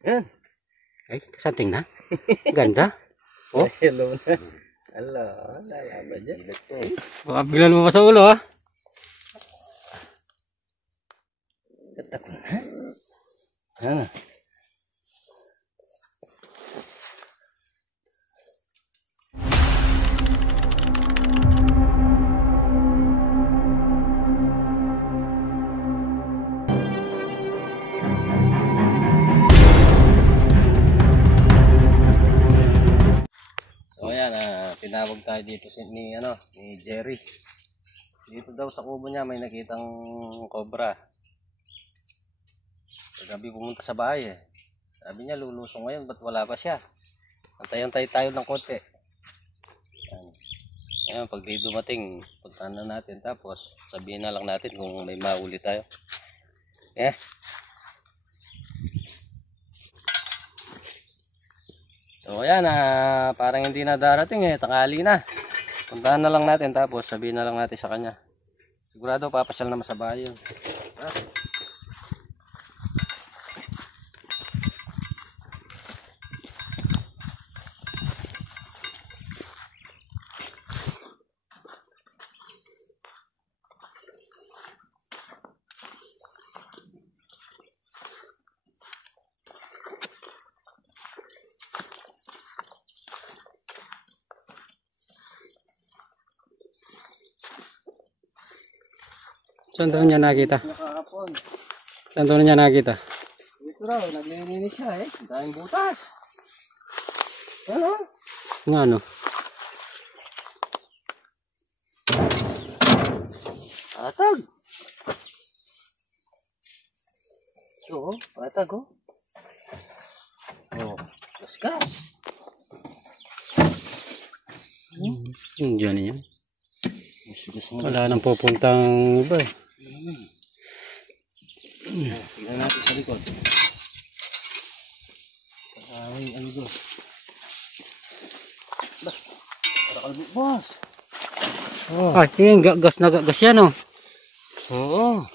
Yan. Ay, kasanting na. Ganda. Oh. Hello na. Ala, lalaban dyan. Baka biglan mo pa sa ulo, ha? Katak mo na. Ha? Tinawag tayo dito ni Jerry. Dito daw sa kubo niya may nakitang cobra. Kagabi pumunta sa bahay eh. Sabi niya lulusong ngayon, ba't wala pa siya? Antay-antay tayo ng konti. Ngayon pag di dumating, puntahan na natin tapos sabihin na lang natin kung may mauli tayo. Eh. So ayan, parang hindi na darating eh, tanghali na. Puntahan na lang natin tapos sabihin na lang natin sa kanya. Sigurado papasyal naman sa bahay yun. Saan daw niya nakita? Nakahapon. Saan daw niya nakita? Dito raw, naglilinis siya eh. Daming butas. Ano? Nga ano? Patag. So, patag oh. Oh, gas-gas. Diyan niya. Wala nang pupuntang iba eh. Tingnan natin sa likod. Ay, ano doon? Bah, para kalbo, boss. Oh. Ah, tingin, gas na gas yan oh. Oo.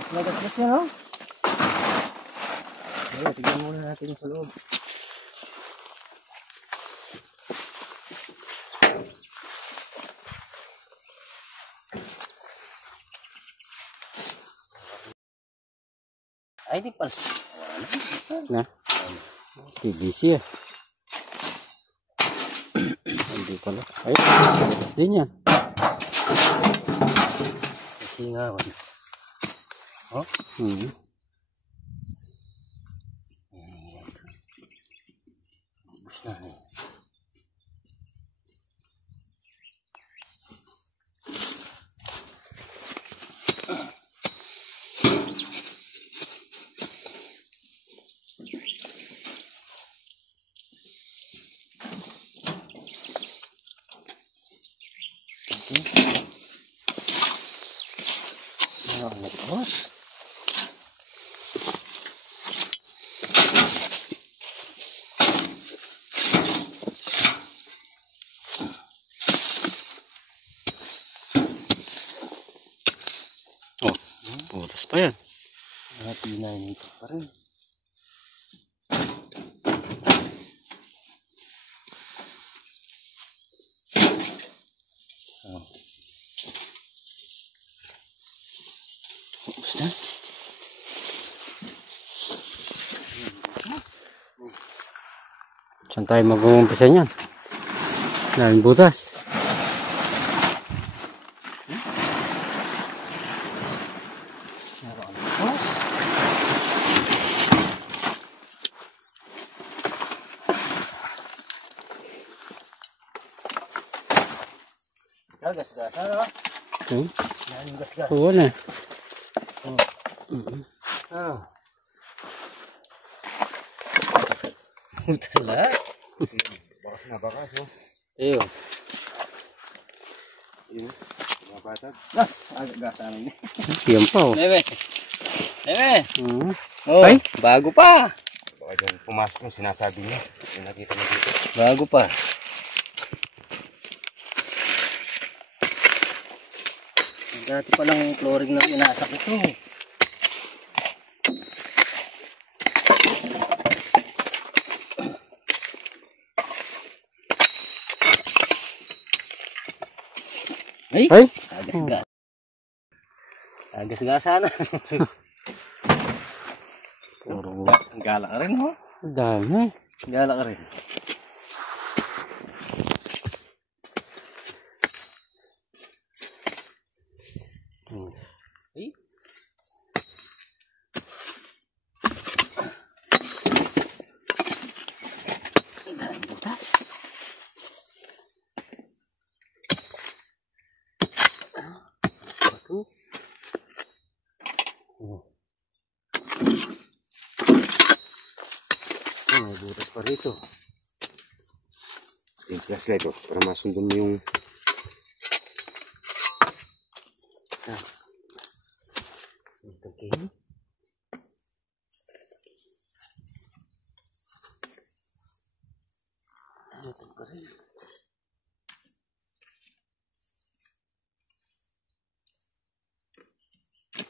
Gas na gas yan oh. Ayan, tignan muna natin sa loob. Ay, di pala. Na? PVC eh. Hindi pala. Ay, din yan. Kasi nga, wala. Oh? Bus na eh. Boss. Oh, putas pa yan. Pinahin ito pa rin. Oh. Ubus na. Saan tayo mag-uumpisa niyan? Daming butas. Gas-gas, ano? Yan, gas-gas. Oo na. Oh. Butas lahat. Bakas na bakas, oh. Ayun. Yun, mga batag. Gas ano yun. Yan pa oh. Leve. Leve. Oh, Ay, bago pa. Baka dyan pumasok yung sinasabi niya. Yung nakita niya dito. Bago pa. Dati palang flooring na inasak ito. Ay! Agas-gas. Agas-gasan na. Puro gala ka rin, ho? Dami. Gala ka rin. Ay! Ang daming butas. Ito. May butas pa rito. Yung flashlight oh, para masundon mo yung Okay. Ito pa rin.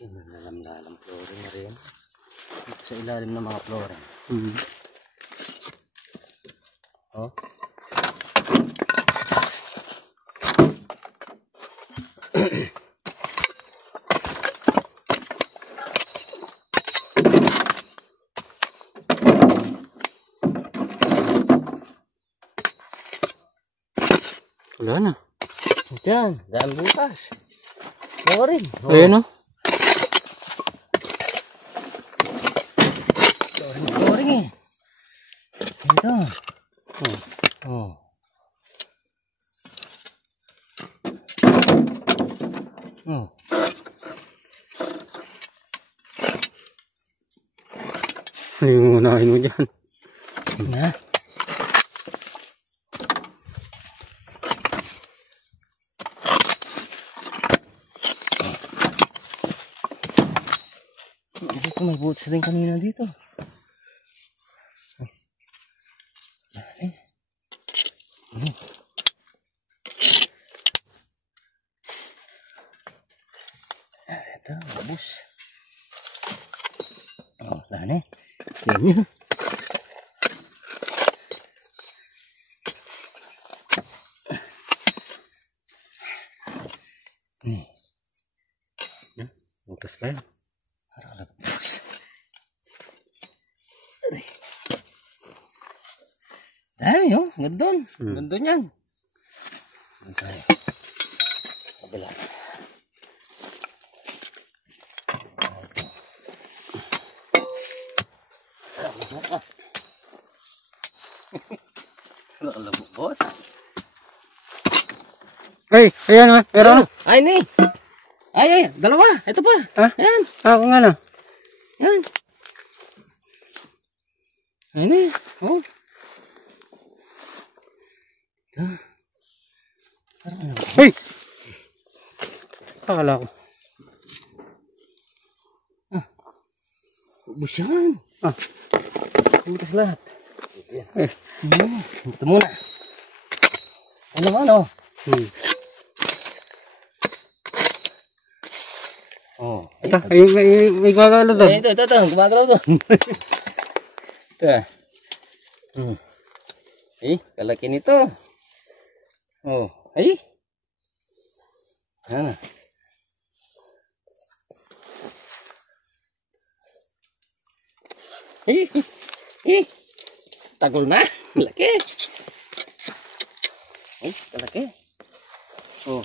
Lalam-lalam flooring na rin. Dito sa ilalim ng mga flooring. Oh. Wala na. Diyan, daan butas. Flooring. Oh. Ayan o. Flooring eh. Ito. Oh. Oh. Ano yung unahin mo dyan? Na. Dito may butas din kanina dito. Ito, mabus. Oh, lani. Yan yun. Butas pa yan. Parang nagbukas. Dami yun. Gandun. Gandun yan. Gandun tayo. Kabila. Sama mo ka. Nakalabok, boss. Ay! Ayan o. Meron o. Ay, ni. Ay, dalawa. Ito pa. Ha? Ayan. Ako nga na. Yan. Ay, ni. Oh. Ito. Parang ano. Ay! Akala ko. Ubus yan. Ah. Butas lahat. Ito muna. Ano? Oh. Ito, may gagalo doon. Ito. Gumagalaw doon. Ito. Kalaki nito. Oh. Ay. Ano? Tagol na. Laki. Ay, kalaki. Oh.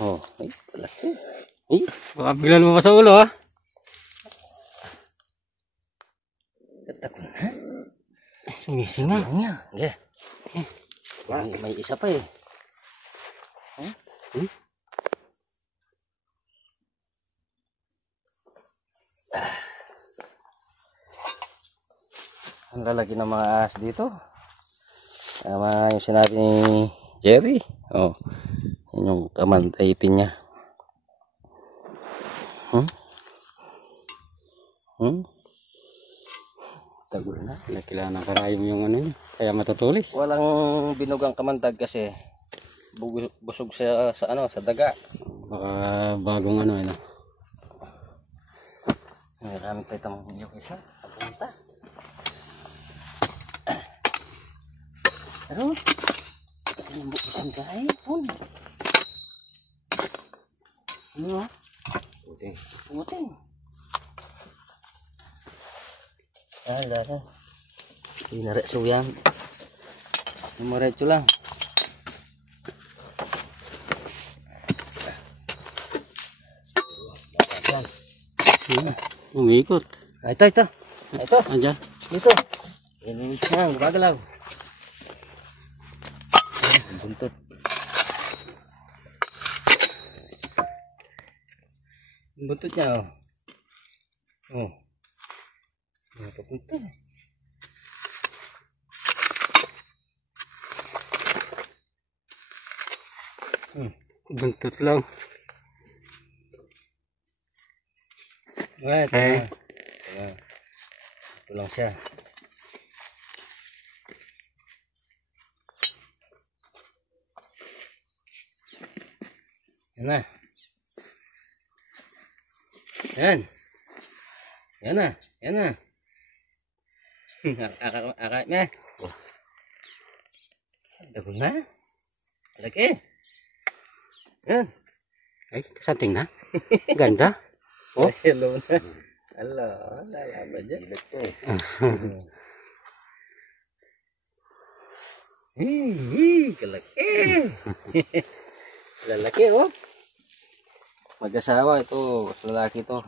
Oh, ay, kalaki. Ay, Baka biglan mo pa sa ulo ha. tagol na. Sumisinga. Ano niya? Yeah. May isa pa eh. Ang lalaki ng mga ahas dito. Tama yung sinabi ni Jerry. Oh, yun yung kamantaypin niya. Tagol na. Kailangan ng karayom yung ano niya. Kaya matutulis. Walang binugang kamantag kasi busog sa ano, sa daga. Baka bagong ano, ano. Marami pa itong yung isa sa punta. Pero, ang buksan kahit pun. Ano? Puting. Puting. Lasa. Pinaretso yan. Numaretso lang. Yan. Umikot. Ito. Ito. Andyan. Dito. Yan siya. Gumagalaw. Ang buntot. Ang buntot niya, oh. Oh. Napapunta. Buntot lang. Right. Okay. Ito lang siya. Yan na. Yan. Yan na. Yan na. Akak na. Dagon na. Lagi. Yan. Ay, kasanting na. Ganda. Oh, hello na. Hello. Lalaban dyan. Dilag to eh. Kalaki. Lalaki, oh. Mag-asawa ito. Lalaki ito.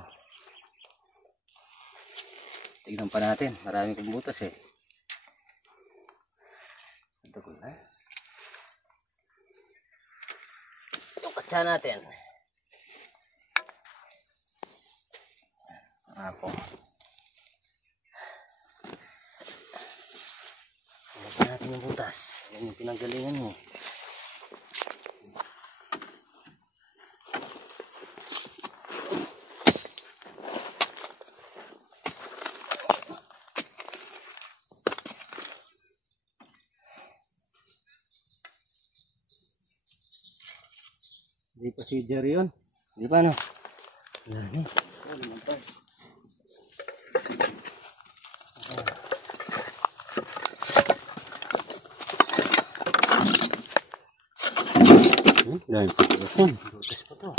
Tignan pa natin. Marami kong butas eh. Ito ko na. Yung katsa natin. Ako. Tignan natin yung butas. Yan yung pinanggalingan mo. Hindi pa si Jerry yun. Hindi pa, no? Yan eh. Lumampas. Dahil pagkakas yan. Butas pa to.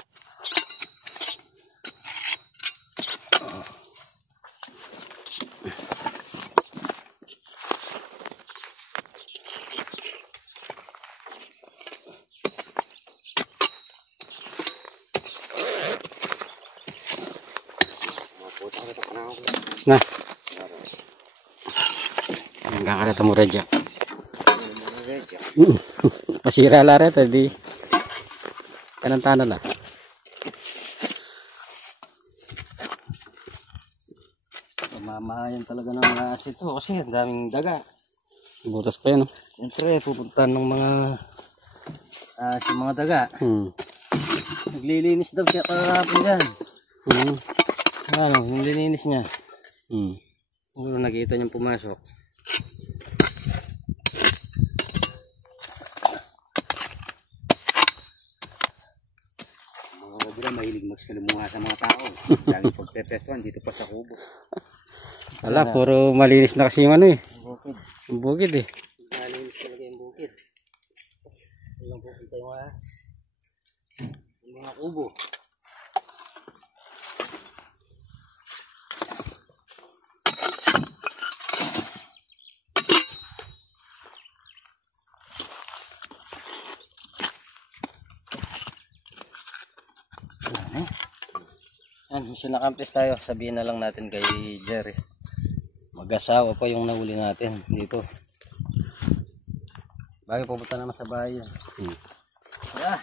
Na. Nagkakalata mo redya. Pasira la rin. Tadi. Tanan-tanan na. Mamahayan talaga ng mga asit to kasi ang daming daga. Butas pa yan. Oh. Siyempre, pupuntahan ng mga mga daga. Naglilinis daw siya kahapon dyan. Ano, yung lininis niya. Siguro nakita niyang pumasok. Mga kabira mahilig magsalumuha sa mga tao. Dami pagpepestuhan dito pa sa kubo. Wala, puro malinis na kasi yung ano eh. Yung bukid. Yung bukid eh. Malinis talaga yung bukid. Walang pupunta yung ahas. Yung mga kubo. Yan, mission accomplished tayo. Sabihin na lang natin kay Jerry. Mag-asawa pa yung nahuli natin dito. Bagay pupunta naman sa bahay yan. Yeah.